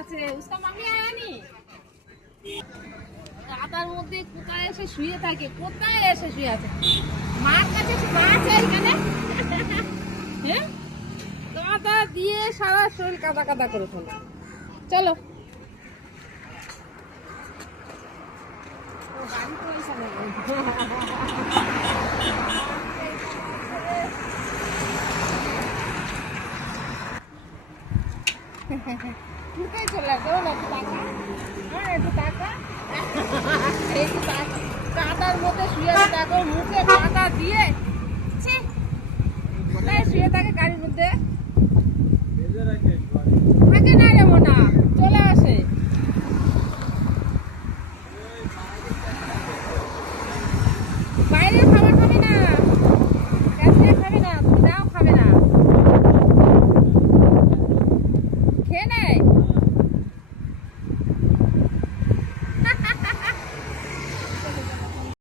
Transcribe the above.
আছে उसका मम्मी आया नहीं কাদার মধ্যে কোথায় এসে শুয়ে থাকে কোথায় এসে শুয়ে আছে মার কাছে মা আছে এখানে হ্যাঁ কাদা দিয়ে সারা শরীর কাদা কাদা করে ফেলে চলো বাড়ি তো এখানে কোথায় চলে আসো একটু টাকা একটু টাকা কাদার মধ্যে শুয়ে দেখো মুখে কাদা দিয়ে